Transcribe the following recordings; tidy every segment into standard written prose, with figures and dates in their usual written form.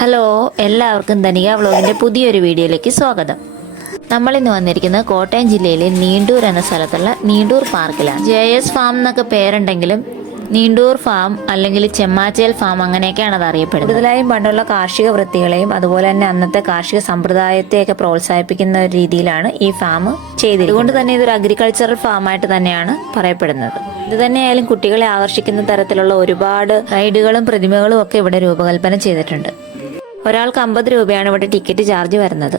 Hello, എല്ലാവർക്കും ധനിക വ്ളോഗിൻ്റെ പുതിയൊരു വീഡിയോയിലേക്ക് സ്വാഗതം. നമ്മളിന്ന് വന്നിരിക്കുന്നത് കോട്ടയം ജില്ലയിലെ നീണ്ടൂർ എന്ന സ്ഥലത്തുള്ള നീണ്ടൂർ പാർക്കിലാണ്. JS ഫാം എന്നൊക്കെ പേരുണ്ടെങ്കിലും നീണ്ടൂർ ഫാം അല്ലെങ്കിൽ ചെമ്മാച്ചേൽ ഫാം അങ്ങനെയൊക്കെയാണ് അത് അറിയപ്പെടുന്നത്. കൂടുതലായും പണ്ടുള്ള കാർഷിക വൃത്തികളെയും അതുപോലെ തന്നെ അന്നത്തെ കാർഷിക സമ്പ്രദായത്തെയൊക്കെ പ്രോത്സാഹിപ്പിക്കുന്ന ഒരു രീതിയിലാണ് ഈ ഫാം ചെയ്തിരിക്കുന്നത്. അതുകൊണ്ട് തന്നെ ഇതൊരു അഗ്രികൾച്ചറൽ ഫാമായിട്ട് തന്നെയാണ് പറയപ്പെടുന്നത്. ഇത് തന്നെയായാലും കുട്ടികളെ ആകർഷിക്കുന്ന തരത്തിലുള്ള ഒരുപാട് റൈഡുകളും പ്രതിമകളും ഒക്കെ ഇവിടെ രൂപകൽപ്പന ചെയ്തിട്ടുണ്ട്. ഒരാൾക്ക് 50 രൂപയാണ് ഇവിടെ ടിക്കറ്റ് ചാർജ് വരുന്നത്.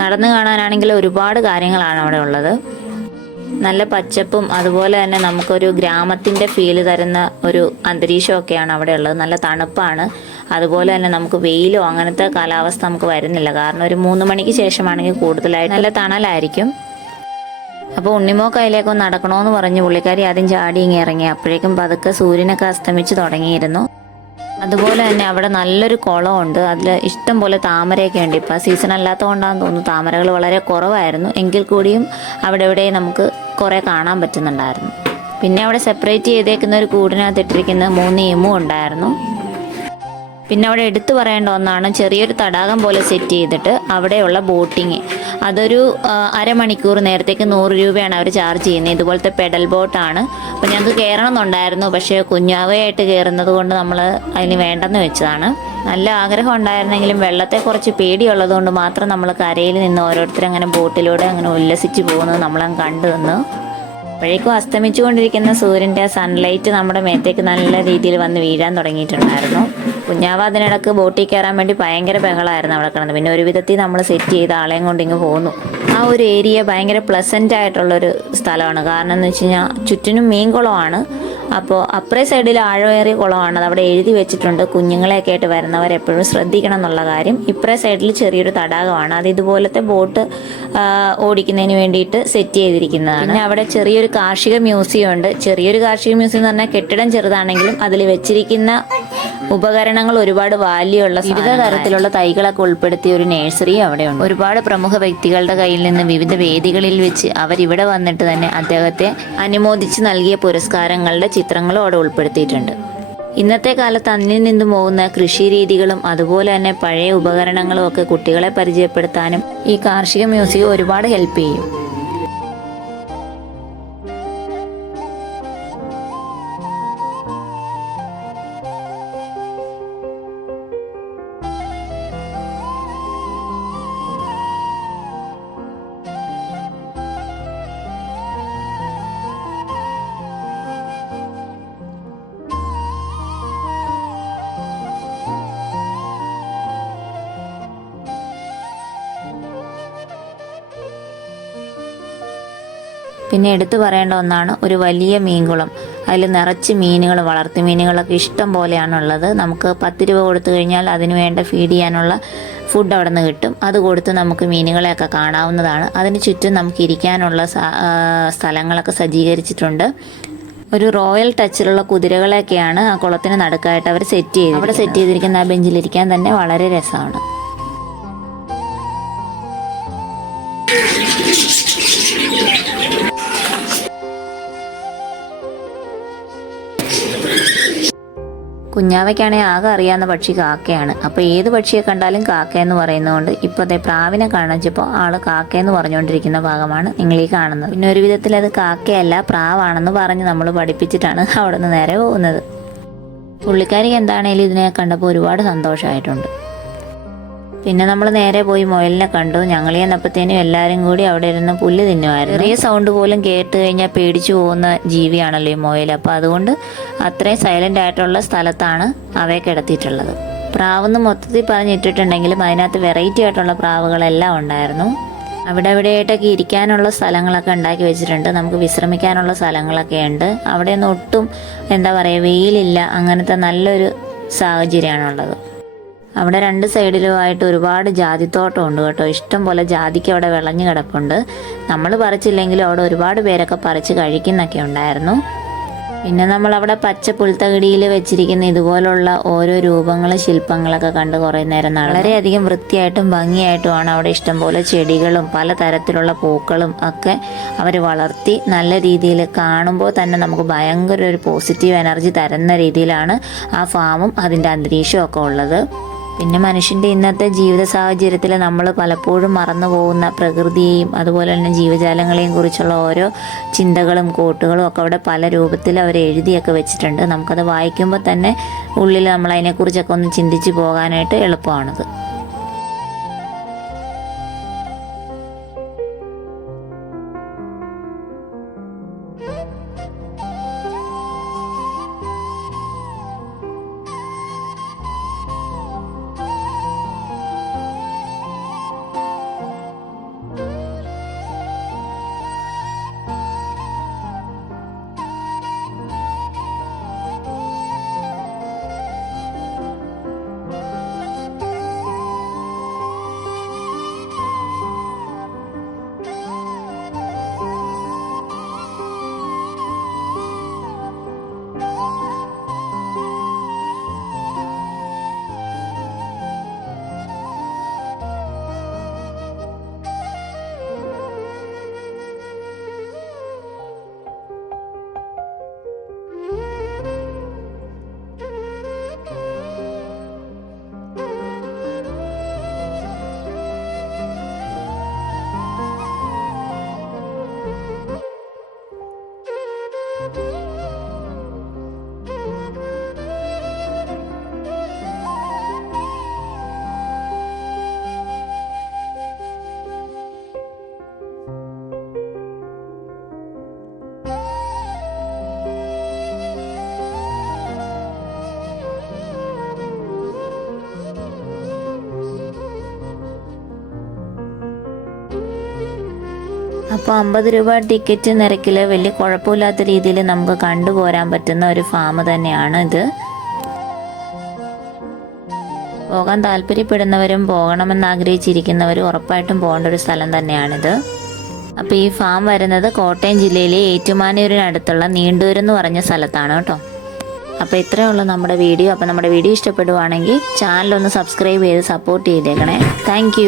നടന്നു കാണാനാണെങ്കിൽ ഒരുപാട് കാര്യങ്ങളാണ് അവിടെ ഉള്ളത്. നല്ല പച്ചപ്പും അതുപോലെ തന്നെ നമുക്കൊരു ഗ്രാമത്തിൻ്റെ ഫീല് തരുന്ന ഒരു അന്തരീക്ഷമൊക്കെയാണ് അവിടെ ഉള്ളത്. നല്ല തണുപ്പാണ്. അതുപോലെ തന്നെ നമുക്ക് വെയിലോ അങ്ങനത്തെ കാലാവസ്ഥ നമുക്ക് വരുന്നില്ല. കാരണം ഒരു 3 മണിക്ക് ശേഷമാണെങ്കിൽ കൂടുതലായിട്ട് നല്ല തണലായിരിക്കും. അപ്പോൾ ഉണ്ണിമോക്ക് അതിലേക്കൊന്ന് നടക്കണമെന്ന് പറഞ്ഞ് പുള്ളിക്കാരി ആദ്യം ചാടി ഇങ്ങി ഇറങ്ങി. അപ്പോഴേക്കും പതുക്കെ സൂര്യനൊക്കെ അസ്തമിച്ച് തുടങ്ങിയിരുന്നു. അതുപോലെ തന്നെ അവിടെ നല്ലൊരു കുളമുണ്ട്. അതിൽ ഇഷ്ടം പോലെ താമരയൊക്കെ ഉണ്ട്. ഇപ്പോൾ സീസൺ അല്ലാത്തതുകൊണ്ടാണെന്ന് തോന്നുന്നു താമരകൾ വളരെ കുറവായിരുന്നു. എങ്കിൽ കൂടിയും അവിടെ ഇവിടെ നമുക്ക് കുറേ കാണാൻ പറ്റുന്നുണ്ടായിരുന്നു. പിന്നെ അവിടെ സെപ്പറേറ്റ് ചെയ്തേക്കുന്ന ഒരു കൂടിനകത്ത് ഇട്ടിരിക്കുന്ന 3 എമ്മും ഉണ്ടായിരുന്നു. പിന്നെ അവിടെ എടുത്തു പറയേണ്ട ഒന്നാണ്, ചെറിയൊരു തടാകം പോലെ സെറ്റ് ചെയ്തിട്ട് അവിടെയുള്ള ബോട്ടിങ്. അതൊരു അരമണിക്കൂർ നേരത്തേക്ക് 100 രൂപയാണ് അവർ ചാർജ് ചെയ്യുന്നത്. ഇതുപോലത്തെ പെഡൽ ബോട്ടാണ്. അപ്പോൾ ഞങ്ങൾക്ക് കയറണം എന്നുണ്ടായിരുന്നു, പക്ഷേ കുഞ്ഞാവയായിട്ട് കയറുന്നത് കൊണ്ട് നമ്മൾ അതിന് വേണ്ടെന്ന് വെച്ചതാണ്. നല്ല ആഗ്രഹം ഉണ്ടായിരുന്നെങ്കിലും വെള്ളത്തെ കുറച്ച് പേടിയുള്ളത് കൊണ്ട് മാത്രം നമ്മൾ കരയിൽ നിന്ന് ഓരോരുത്തരങ്ങനെ ബോട്ടിലൂടെ അങ്ങനെ ഉല്ലസിച്ച് പോകുന്നത് നമ്മളങ്ങ് കണ്ടു നിന്ന്. അപ്പോഴേക്കും അസ്തമിച്ചുകൊണ്ടിരിക്കുന്ന സൂര്യൻ്റെ സൺലൈറ്റ് നമ്മുടെ മേത്തേക്ക് നല്ല രീതിയിൽ വന്ന് വീഴാൻ തുടങ്ങിയിട്ടുണ്ടായിരുന്നു. കുഞ്ഞാവ അതിനിടക്ക് ബോട്ടിൽ കയറാൻ വേണ്ടി ഭയങ്കര ബഹളമായിരുന്നു അവിടെ കിടന്നത്. പിന്നെ ഒരു വിധത്തിൽ നമ്മൾ സെറ്റ് ചെയ്ത ആളെയും കൊണ്ട് ഇങ്ങ് പോന്നു. ആ ഒരു ഏരിയ ഭയങ്കര പ്ലസൻ്റ് ആയിട്ടുള്ളൊരു സ്ഥലമാണ്. കാരണം എന്ന് വെച്ച് കഴിഞ്ഞാൽ ചുറ്റിനും മീൻകുളമാണ്. അപ്പോൾ അപ്പുറേ സൈഡിൽ ആഴമേറിയ കുളമാണ്. അത് അവിടെ എഴുതി വെച്ചിട്ടുണ്ട്, കുഞ്ഞുങ്ങളെയൊക്കെ ആയിട്ട് വരുന്നവരെപ്പോഴും ശ്രദ്ധിക്കണം എന്നുള്ള കാര്യം. ഇപ്പുറേ സൈഡിൽ ചെറിയൊരു തടാകമാണ്. അത് ഇതുപോലത്തെ ബോട്ട് ഓടിക്കുന്നതിന് വേണ്ടിയിട്ട് സെറ്റ് ചെയ്തിരിക്കുന്നതാണ്. പിന്നെ അവിടെ ചെറിയൊരു കാർഷിക മ്യൂസിയം ഉണ്ട്. ചെറിയൊരു കാർഷിക മ്യൂസിയം എന്ന് പറഞ്ഞാൽ കെട്ടിടം ചെറുതാണെങ്കിലും അതിൽ വെച്ചിരിക്കുന്ന ഉപകരണങ്ങൾ ഒരുപാട് വാല്യുള്ള വിവിധ തരത്തിലുള്ള തൈകളൊക്കെ ഉൾപ്പെടുത്തിയ ഒരു നഴ്സറി അവിടെയുണ്ട്. ഒരുപാട് പ്രമുഖ വ്യക്തികളുടെ കയ്യിൽ നിന്ന് വിവിധ വേദികളിൽ വെച്ച് അവരിവിടെ വന്നിട്ട് തന്നെ അദ്ദേഹത്തെ അനുമോദിച്ച് നൽകിയ പുരസ്കാരങ്ങളുടെ ചിത്രങ്ങളും അവിടെ ഉൾപ്പെടുത്തിയിട്ടുണ്ട്. ഇന്നത്തെ കാലത്ത് അന്യം നിന്നു പോകുന്ന കൃഷി രീതികളും അതുപോലെ തന്നെ പഴയ ഉപകരണങ്ങളും ഒക്കെ കുട്ടികളെ പരിചയപ്പെടുത്താനും ഈ കാർഷിക മ്യൂസിയം ഒരുപാട് ഹെൽപ്പ് ചെയ്യും. പിന്നെ എടുത്തു പറയേണ്ട ഒന്നാണ് ഒരു വലിയ മീൻകുളം. അതിൽ നിറച്ച് മീനുകൾ, വളർത്തു മീനുകളൊക്കെ ഇഷ്ടം പോലെയാണുള്ളത്. നമുക്ക് 10 രൂപ കൊടുത്തു കഴിഞ്ഞാൽ അതിന് വേണ്ട ഫീഡ് ചെയ്യാനുള്ള ഫുഡ് അവിടെ നിന്ന് കിട്ടും. അത് കൊടുത്ത് നമുക്ക് മീനുകളെയൊക്കെ കാണാവുന്നതാണ്. അതിന് ചുറ്റും നമുക്ക് ഇരിക്കാനുള്ള സ്ഥലങ്ങളൊക്കെ സജ്ജീകരിച്ചിട്ടുണ്ട്. ഒരു റോയൽ ടച്ചിലുള്ള കുതിരകളെയൊക്കെയാണ് ആ കുളത്തിന് നടുക്കായിട്ട് അവർ സെറ്റ് ചെയ്ത് അവിടെ സെറ്റ് ചെയ്തിരിക്കുന്ന ആ ബെഞ്ചിലിരിക്കാൻ തന്നെ വളരെ രസമാണ്. കുഞ്ഞാവയ്ക്കാണെങ്കിൽ ആകെ അറിയാവുന്ന പക്ഷി കാക്കയാണ്. അപ്പോൾ ഏത് പക്ഷിയെ കണ്ടാലും കാക്കയെന്ന് പറയുന്നതുകൊണ്ട് ഇപ്പോൾ അതേ പ്രാവിനെ കാണിച്ചപ്പോൾ ആൾ കാക്കയെന്ന് പറഞ്ഞുകൊണ്ടിരിക്കുന്ന ഭാഗമാണ് നിങ്ങളീ കാണുന്നത്. പിന്നെ ഒരു വിധത്തിൽ അത് കാക്കയല്ല പ്രാവാണെന്ന് പറഞ്ഞ് നമ്മൾ പഠിപ്പിച്ചിട്ടാണ് അവിടെ നിന്ന് നേരെ പോകുന്നത്. പുള്ളിക്കാരിക്ക് എന്താണേലും ഇതിനെ കണ്ടപ്പോൾ ഒരുപാട് സന്തോഷമായിട്ടുണ്ട്. പിന്നെ നമ്മൾ നേരെ പോയി മുയലിനെ കണ്ടു. ഞങ്ങൾ ചെന്നപ്പോഴത്തേനും എല്ലാവരും കൂടി അവിടെ ഇരുന്ന് പുല്ല് തിന്നുമായിരുന്നു. ചെറിയ സൗണ്ട് പോലും കേട്ട് കഴിഞ്ഞാൽ പേടിച്ചു പോകുന്ന ജീവിയാണല്ലോ ഈ മുയൽ. അപ്പോൾ അതുകൊണ്ട് അത്രയും സൈലൻ്റ് ആയിട്ടുള്ള സ്ഥലത്താണ് അവയെ കിടത്തിയിട്ടുള്ളത്. പ്രാവെന്ന് മൊത്തത്തിൽ പറഞ്ഞിട്ടിട്ടുണ്ടെങ്കിലും അതിനകത്ത് വെറൈറ്റി ആയിട്ടുള്ള പ്രാവുകളെല്ലാം ഉണ്ടായിരുന്നു. അവിടെ അവിടെയായിട്ടൊക്കെ ഇരിക്കാനുള്ള സ്ഥലങ്ങളൊക്കെ ഉണ്ടാക്കി വെച്ചിട്ടുണ്ട്. നമുക്ക് വിശ്രമിക്കാനുള്ള സ്ഥലങ്ങളൊക്കെ ഉണ്ട്. അവിടെയൊന്നും ഒട്ടും എന്താ പറയുക വെയിലില്ല, അങ്ങനത്തെ നല്ലൊരു സാഹചര്യമാണുള്ളത്. അവിടെ രണ്ട് സൈഡിലുമായിട്ട് ഒരുപാട് ജാതിത്തോട്ടം ഉണ്ട് കേട്ടോ. ഇഷ്ടം പോലെ ജാതിക്ക് അവിടെ വിളഞ്ഞു കിടപ്പുണ്ട്. നമ്മൾ പറിച്ചില്ലെങ്കിലും അവിടെ ഒരുപാട് പേരൊക്കെ പറിച്ച് കഴിക്കുന്നൊക്കെ ഉണ്ടായിരുന്നു. പിന്നെ നമ്മളവിടെ പച്ച പുൽത്തകിടിയിൽ വെച്ചിരിക്കുന്ന ഇതുപോലുള്ള ഓരോ രൂപങ്ങളും ശില്പങ്ങളൊക്കെ കണ്ട് കുറേ നേരം വളരെയധികം വൃത്തിയായിട്ടും ഭംഗിയായിട്ടുമാണ് അവിടെ ഇഷ്ടംപോലെ ചെടികളും പലതരത്തിലുള്ള പൂക്കളും ഒക്കെ അവർ വളർത്തി നല്ല രീതിയിൽ കാണുമ്പോൾ തന്നെ നമുക്ക് ഭയങ്കര ഒരു പോസിറ്റീവ് എനർജി തരുന്ന രീതിയിലാണ് ആ ഫാമും അതിൻ്റെ അന്തരീക്ഷവും ഒക്കെ ഉള്ളത്. പിന്നെ മനുഷ്യൻ്റെ ഇന്നത്തെ ജീവിത സാഹചര്യത്തിൽ നമ്മൾ പലപ്പോഴും മറന്നു പോകുന്ന പ്രകൃതിയെയും അതുപോലെ തന്നെ ജീവജാലങ്ങളെയും കുറിച്ചുള്ള ഓരോ ചിന്തകളും കോട്ടുകളും ഒക്കെ അവിടെ പല രൂപത്തിൽ അവർ എഴുതിയൊക്കെ വെച്ചിട്ടുണ്ട്. നമുക്കത് വായിക്കുമ്പോൾ തന്നെ ഉള്ളിൽ നമ്മൾ അതിനെക്കുറിച്ചൊക്കെ ഒന്ന് ചിന്തിച്ച് പോകാനായിട്ട് എളുപ്പമാണത്. അപ്പോൾ 50 രൂപ ടിക്കറ്റ് നിരക്കിൽ വലിയ കുഴപ്പമില്ലാത്ത രീതിയിൽ നമുക്ക് കണ്ടുപോരാൻ പറ്റുന്ന ഒരു ഫാം തന്നെയാണ് ഇത്. പോകാൻ താല്പര്യപ്പെടുന്നവരും പോകണമെന്ന് ആഗ്രഹിച്ചിരിക്കുന്നവരും ഉറപ്പായിട്ടും പോകേണ്ട ഒരു സ്ഥലം തന്നെയാണിത്. അപ്പോൾ ഈ ഫാം വരുന്നത് കോട്ടയം ജില്ലയിലെ ഏറ്റുമാനൂരിനടുത്തുള്ള നീണ്ടൂർ എന്ന് പറഞ്ഞ സ്ഥലത്താണ് കേട്ടോ. അപ്പോൾ ഇത്രയേ ഉള്ളൂ നമ്മുടെ വീഡിയോ. അപ്പോൾ നമ്മുടെ വീഡിയോ ഇഷ്ടപ്പെടുവാണെങ്കിൽ ചാനലൊന്ന് സബ്സ്ക്രൈബ് ചെയ്ത് സപ്പോർട്ട് ചെയ്തേക്കണേ. താങ്ക്